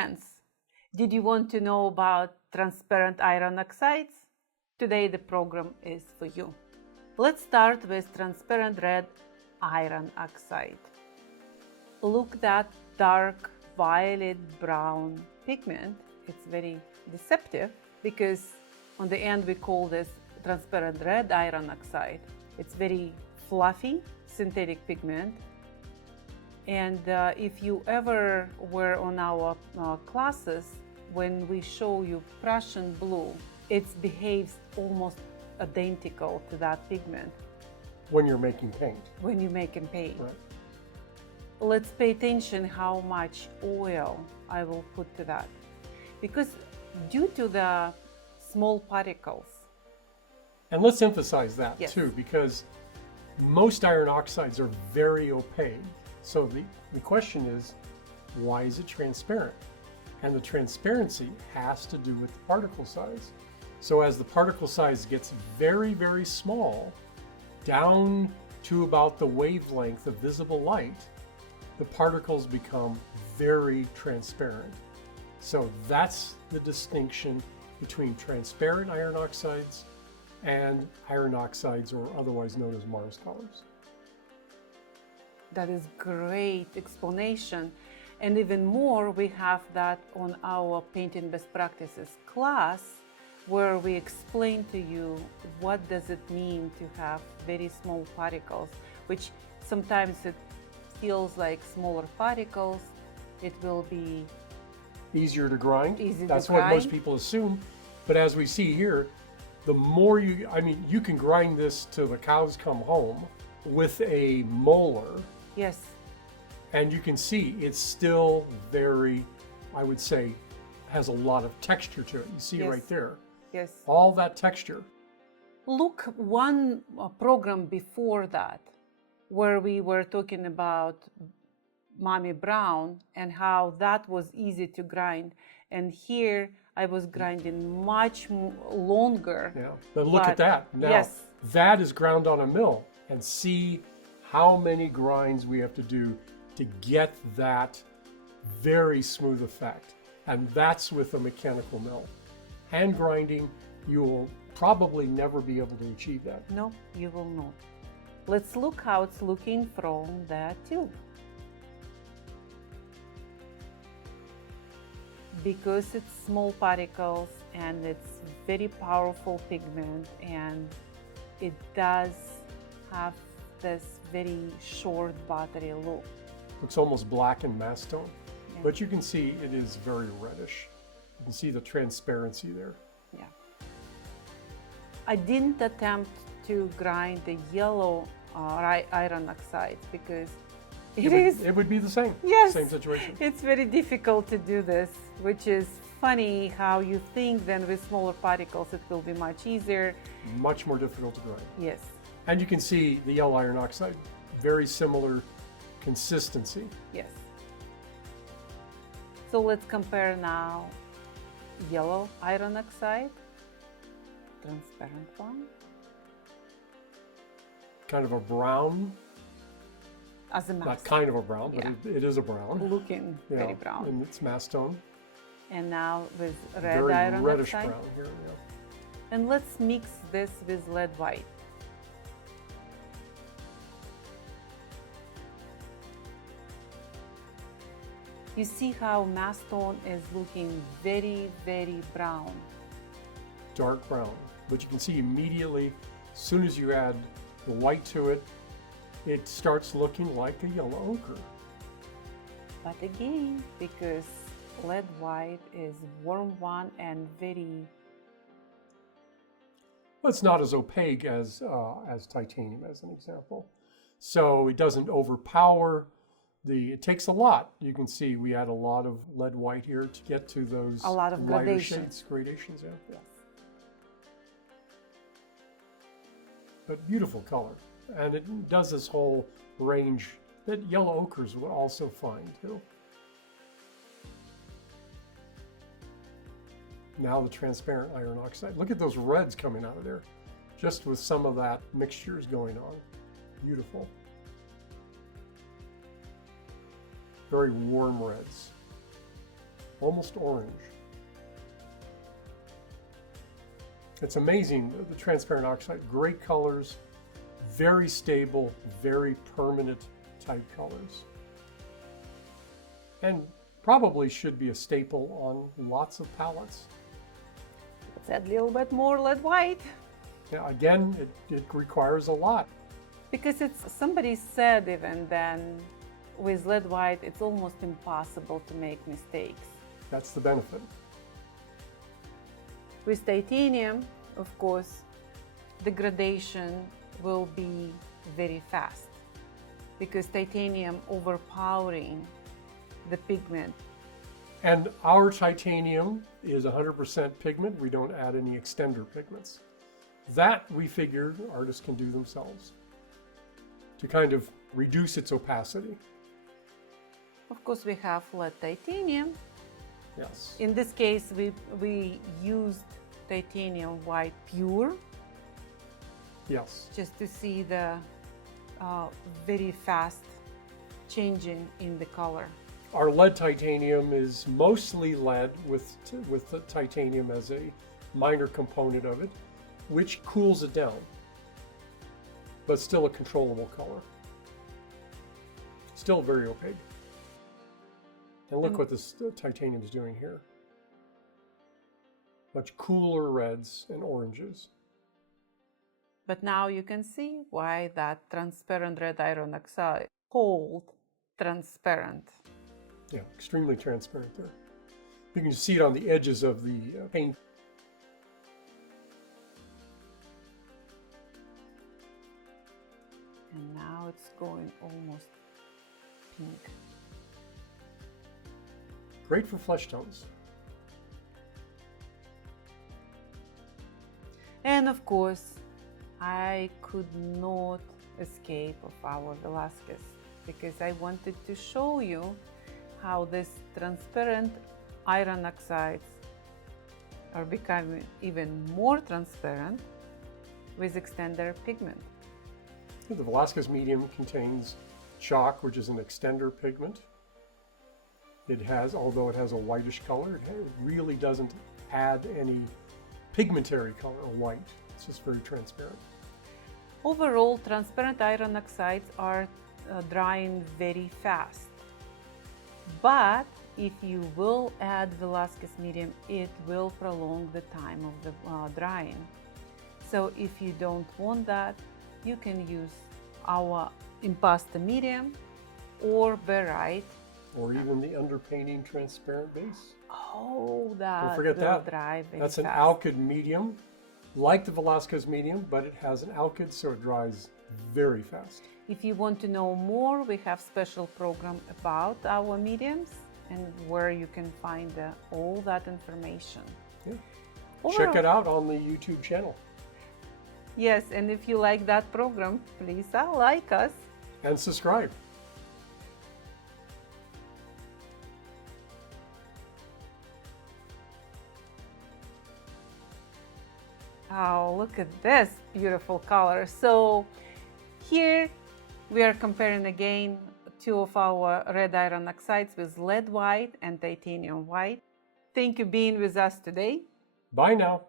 friends, did you want to know about transparent iron oxides? Today the program is for you. Let's start with transparent red iron oxide. Look at that dark violet brown pigment. It's very deceptive because on the end we call this transparent red iron oxide. It's very fluffy synthetic pigment. And if you ever were on our classes, when we show you Prussian blue, it behaves almost identical to that pigment. When you're making paint. When you're making paint. Right. Let's pay attention how much oil I will put to that. Because due to the small particles. And let's emphasize that yes. too, because most iron oxides are very opaque. So the question is, why is it transparent? And the transparency has to do with the particle size. So as the particle size gets very, very small, down to about the wavelength of visible light, the particles become very transparent. So that's the distinction between transparent iron oxides and iron oxides, or otherwise known as Mars colors. That is great explanation. And even more, we have that on our Painting Best Practices class, where we explain to you what does it mean to have very small particles, which sometimes it feels like smaller particles. It will be easier to grind. Easy That's to what grind. most people assume. But as we see here, the more you can grind this till the cows come home with a molar. Yes. And you can see it's still very, I would say, has a lot of texture to it. You see yes. right there. Yes. All that texture. Look, one program before that, where we were talking about Mommy Brown and how that was easy to grind. And here I was grinding much longer. Yeah, but look at that. Now, yes. that is ground on a mill. And see how many grinds we have to do to get that very smooth effect. And that's with a mechanical mill. Hand grinding, you will probably never be able to achieve that. No, you will not. Let's look how it's looking from the tube. Because it's small particles and it's very powerful pigment, and it does have this very short buttery look. Looks almost black in mass tone, Yeah. but you can see it is very reddish. You can see the transparency there. Yeah. I didn't attempt to grind the yellow iron oxide because it would be the same. Yes. Same situation. It's very difficult to do this, which is funny how you think then with smaller particles it will be much easier. Much more difficult to grind. Yes. And you can see the yellow iron oxide, very similar consistency. Yes. So let's compare now yellow iron oxide, transparent one. Kind of a brown. As a mass. Not kind of a brown, but Yeah. it is a brown. Looking very brown. And it's mass tone. And now with red very iron reddish oxide. brown here. Yeah. And let's mix this with lead white. You see how mass tone is looking very, very brown. Dark brown. But you can see immediately, as soon as you add the white to it, it starts looking like a yellow ochre. But again, because lead white is warm one and very... Well, it's not as opaque as titanium, as an example. So it doesn't overpower. It takes a lot. You can see we add a lot of lead white here to get to those a lot of lighter gradations. shades. Gradations, yeah. Yes. But beautiful color. And it does this whole range that yellow ochres would also find too. Now the transparent iron oxide. Look at those reds coming out of there. Just with some of that mixtures going on. Beautiful. Very warm reds. almost orange. It's amazing, the transparent oxide, great colors, very stable, very permanent type colors. And probably should be a staple on lots of palettes. Let's add a little bit more lead white. Now, again, it requires a lot. Because somebody said even then, with lead white, it's almost impossible to make mistakes. That's the benefit. With titanium, of course, the gradation will be very fast because titanium overpowering the pigment. And our titanium is 100% pigment. We don't add any extender pigments. That, we figured, artists can do themselves to kind of reduce its opacity. Of course, we have lead titanium. Yes. In this case, we used titanium white pure. Yes. Just to see the very fast changing in the color. Our lead titanium is mostly lead with the titanium as a minor component of it, which cools it down, but still a controllable color. Still very opaque. And look what this titanium is doing here. Much cooler reds and oranges. But now you can see why that transparent red iron oxide called transparent. Yeah, extremely transparent there. You can see it on the edges of the paint. And now it's going almost pink. Great for flesh tones. And of course, I could not escape of our Velazquez because I wanted to show you how this transparent iron oxides are becoming even more transparent with extender pigment. The Velazquez Medium contains chalk, which is an extender pigment. It has, although it has a whitish color, it really doesn't add any pigmentary color or white. It's just very transparent. Overall, transparent iron oxides are drying very fast. But if you will add Velazquez Medium, it will prolong the time of the drying. So if you don't want that, you can use our Impasta Medium or Barite. Or even the underpainting transparent base. Oh, that Don't forget will that. dry very That's an fast. alkyd medium, like the Velazquez Medium, but it has an alkyd, so it dries very fast. If you want to know more, we have special program about our mediums and where you can find all that information. Yeah. Check it out on the YouTube channel. Yes, and if you like that program, please like us. And subscribe. Oh, look at this beautiful color. So here we are comparing again two of our red iron oxides with lead white and titanium white. Thank you for being with us today. Bye now.